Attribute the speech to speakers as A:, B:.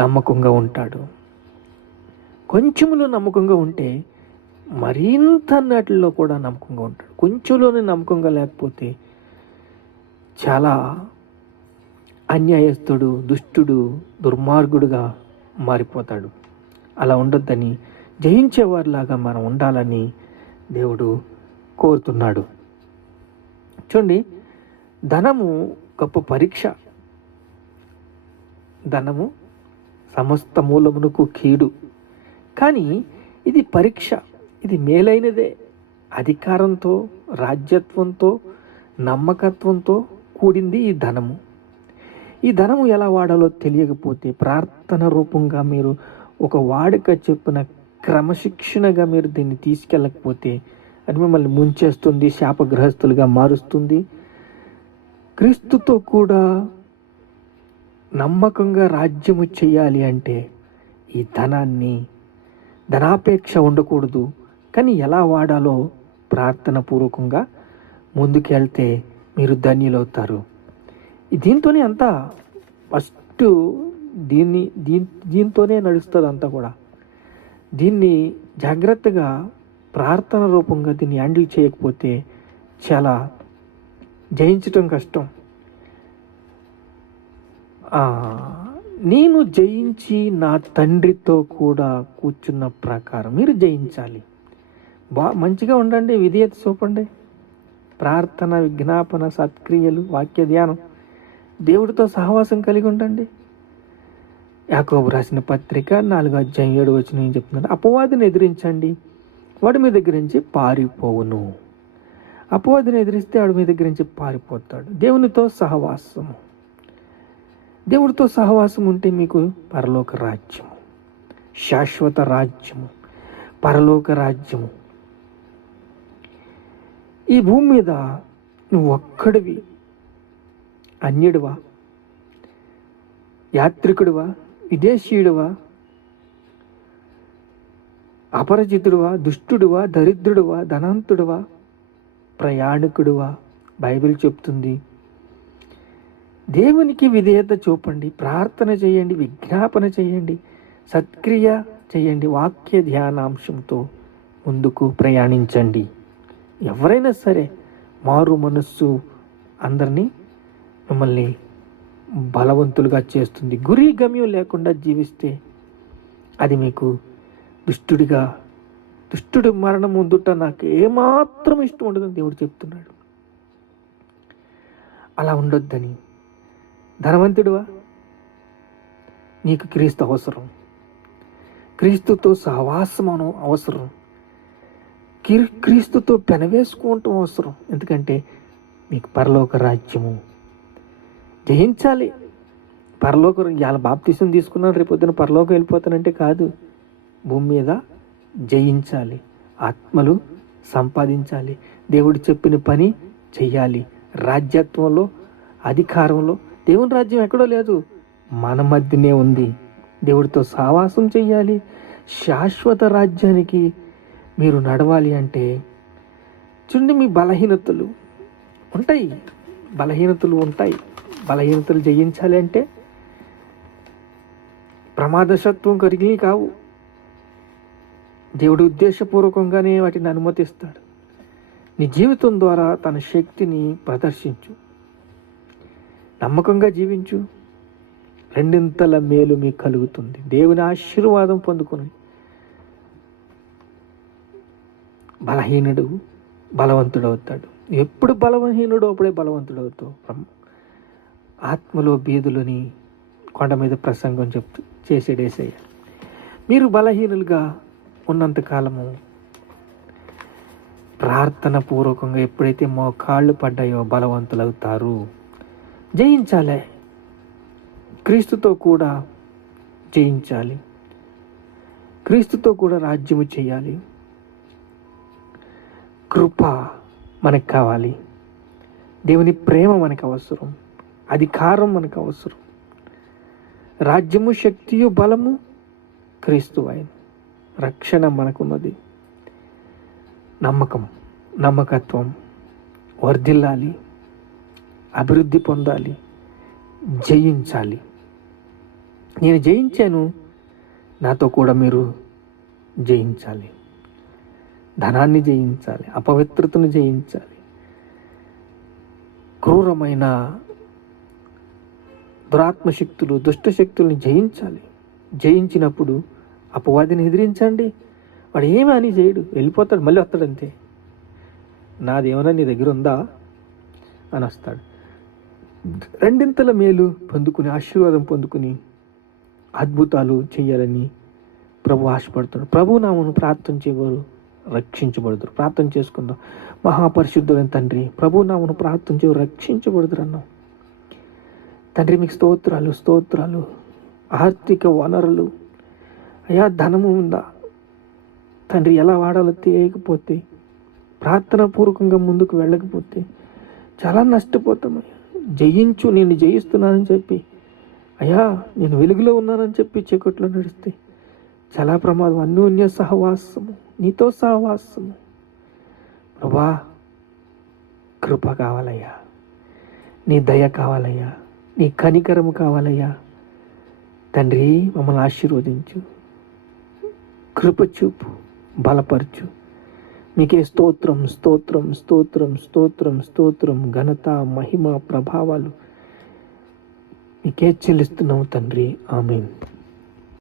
A: నమ్మకంగా ఉంటాడు. కొంచెంలో నమ్మకంగా ఉంటే మరింత నాటిల్లో కూడా నమ్మకంగా ఉంటాడు. కొంచెంలోనే నమ్మకంగా లేకపోతే చాలా అన్యాయస్తుడు దుష్టుడు దుర్మార్గుడుగా మారిపోతాడు. అలా ఉండొద్దని జయించేవారిలాగా మనం ఉండాలని దేవుడు కోరుతున్నాడు. చూడండి ధనము గొప్ప పరీక్ష. ధనము సమస్త మూలమునకు కీడు. కానీ ఇది పరీక్ష ఇది మేలైనదే. అధికారంతో రాజ్యత్వంతో నమ్మకత్వంతో కూడింది ఈ ధనము. ఈ ధనము ఎలా వాడాలో తెలియకపోతే ప్రార్థన రూపంగా మీరు ఒక వాడుక చెప్పిన క్రమశిక్షణగా మీరు దీన్ని తీసుకెళ్ళకపోతే అది మిమ్మల్ని ముంచేస్తుంది శాపగ్రహస్తులుగా మారుస్తుంది. క్రీస్తుతో కూడా నమ్మకంగా రాజ్యము చేయాలి అంటే ఈ ధనాన్ని ధనాపేక్ష ఉండకూడదు. కానీ ఎలా వాడాలో ప్రార్థన పూర్వకంగా ముందుకెళ్తే మీరు ధన్యులవుతారు దీంతోనే అంతా ఫస్ట్ దీన్ని దీని దీంతోనే నడుస్తుంది అంతా కూడా. దీన్ని జాగ్రత్తగా ప్రార్థన రూపంగా దీన్ని హ్యాండిల్ చేయకపోతే చాలా జయించటం కష్టం. నేను జయించి నా తండ్రితో కూడా కూర్చున్న ప్రకారం మీరు జయించాలి. బా మంచిగా ఉండండి విధేయత చూపండి. ప్రార్థన విజ్ఞాపన సత్క్రియలు వాక్య ధ్యానం. దేవుడితో సహవాసం కలిగి ఉండండి. యాకోబు రాసిన పత్రిక నాలుగో అధ్యాయం ఏడు వచ్చిన ఏం చెప్తున్నాడు అపవాదిని ఎదిరించండి వాడు మీ దగ్గర నుంచి పారిపోవును. అపవాదిని ఎదిరిస్తే వాడు మీ దగ్గర నుంచి పారిపోతాడు. దేవునితో సహవాసము. దేవుడితో సహవాసం ఉంటే మీకు పరలోక రాజ్యము శాశ్వత రాజ్యము పరలోక రాజ్యము. ఈ భూమి మీద నువ్వు ఒక్కడివి అన్యుడివా? యాత్రికుడివా? విదేశీయుడివా? అపరిచితుడువా? దుష్టుడువా? దరిద్రుడువా? ధనంతుడువా? ప్రయాణికుడువా? బైబిల్ చెప్తుంది. దేవునికి విధేయత చూపండి ప్రార్థన చేయండి విజ్ఞాపన చేయండి సత్క్రియ చేయండి వాక్య ధ్యానాంశంతో ముందుకు ప్రయాణించండి. ఎవరైనా సరే మారు మనస్సు అందరినీ మిమ్మల్ని బలవంతులుగా చేస్తుంది. గురి గమ్యం లేకుండా జీవిస్తే అది మీకు దుష్టుడిగా దుష్టుడి మరణం ముందుట నాకు ఏమాత్రం ఇష్టం ఉండదని దేవుడు చెప్తున్నాడు. అలా ఉండొద్దని ధనవంతుడువా? నీకు క్రీస్తు అవసరం. క్రీస్తుతో సహవాసమను అవసరం. క్రీస్తుతో పెనవేసుకోవటం అవసరం. ఎందుకంటే మీకు పరలోక రాజ్యము. జయించాలి. పరలోక ఇవాళ బాప్తీసం తీసుకున్నాను రేపొద్దున పరలోకం వెళ్ళిపోతానంటే కాదు. భూమి మీద జయించాలి. ఆత్మలు సంపాదించాలి. దేవుడు చెప్పిన పని చెయ్యాలి. రాజ్యత్వంలో అధికారంలో దేవుని రాజ్యం ఎక్కడో లేదు. మన మధ్యనే ఉంది. దేవుడితో సావాసం చెయ్యాలి. శాశ్వత రాజ్యానికి మీరు నడవాలి అంటే చూడండి మీ బలహీనతలు ఉంటాయి. బలహీనతలు ఉంటాయి. బలహీనతలు జయించాలి అంటే ప్రమాదశత్వం కలిగి కావు. దేవుడు ఉద్దేశపూర్వకంగానే వాటిని అనుమతిస్తాడు. నీ జీవితం ద్వారా తన శక్తిని ప్రదర్శించు. నమ్మకంగా జీవించు. రెండింతల మేలు మీకు కలుగుతుంది. దేవుని ఆశీర్వాదం పొందుకుని. బలహీనుడు బలవంతుడు అవుతాడు ఎప్పుడు బలహీనుడు అప్పుడే బలవంతుడు అవుతావు ఆత్మలో బీదులని కొండ మీద ప్రసంగం చెప్తూ చేసేడేసయ్య మీరు బలహీనులుగా ఉన్నంతకాలము ప్రార్థన పూర్వకంగా ఎప్పుడైతే మోకాళ్ళు పడ్డాయో బలవంతులవుతారు. జయించాలే. క్రీస్తుతో కూడా జయించాలి. క్రీస్తుతో కూడా రాజ్యము చేయాలి. కృప మనకు కావాలి. దేవుని ప్రేమ మనకు అవసరం. అధికారం మనకు అవసరం. రాజ్యము శక్తియు బలము క్రీస్తు ఆయన రక్షణ మనకున్నది. నమ్మకం నమ్మకత్వం వర్ధిల్లాలి. అభివృద్ధి పొందాలి జయించాలి. నేను జయించాను నాతో కూడా మీరు జయించాలి. ధనాన్ని జయించాలి అపవిత్రతను జయించాలి. క్రూరమైన దురాత్మ శక్తులు దుష్ట జయించాలి. జయించినప్పుడు అపవాదిని ఎదిరించండి. వాడు ఏమీ అని చేయడు. వెళ్ళిపోతాడు మళ్ళీ వస్తాడు అంతే నీ దగ్గర ఉందా? అని వస్తాడు. రెండింతల మేలు పొందుకుని ఆశీర్వాదం పొందుకుని అద్భుతాలు చేయాలని ప్రభు ఆశపడుతున్నాడు. ప్రభు నామను ప్రార్థన చేయవారు రక్షించబడతారు ప్రార్థన చేసుకుందాం. మహాపరిశుద్ధులైన తండ్రి ప్రభు నామను ప్రార్థన చేయ రక్షించబడుతారు అన్నాం తండ్రి మీకు స్తోత్రాలు స్తోత్రాలు ఆర్థిక వనరులు. అయా ధనము ఉందా? తండ్రి ఎలా వాడాలో తెలియకపోతే ప్రార్థన పూర్వకంగా ముందుకు వెళ్ళకపోతే చాలా నష్టపోతామయ్యా. జయించు నేను జయిస్తున్నానని చెప్పి. అయ్యా నేను వెలుగులో ఉన్నానని చెప్పి చీకట్లో నడిస్తే. చాలా ప్రమాదం అన్యోన్య సహవాసము నీతో సహవాసము. ప్రభా కృప కావాలయ్యా. నీ దయ కావాలయ్యా. నీ కనికరము కావాలయ్యా. తండ్రి మమ్మల్ని ఆశీర్వదించు. కృప చూపు బలపరచు. మీకే స్తోత్రం స్తోత్రం స్తోత్రం స్తోత్రం స్తోత్రం. ఘనత మహిమ ప్రభావాలు మీకే చెల్లిస్తున్నావు తండ్రి. ఆమెన్.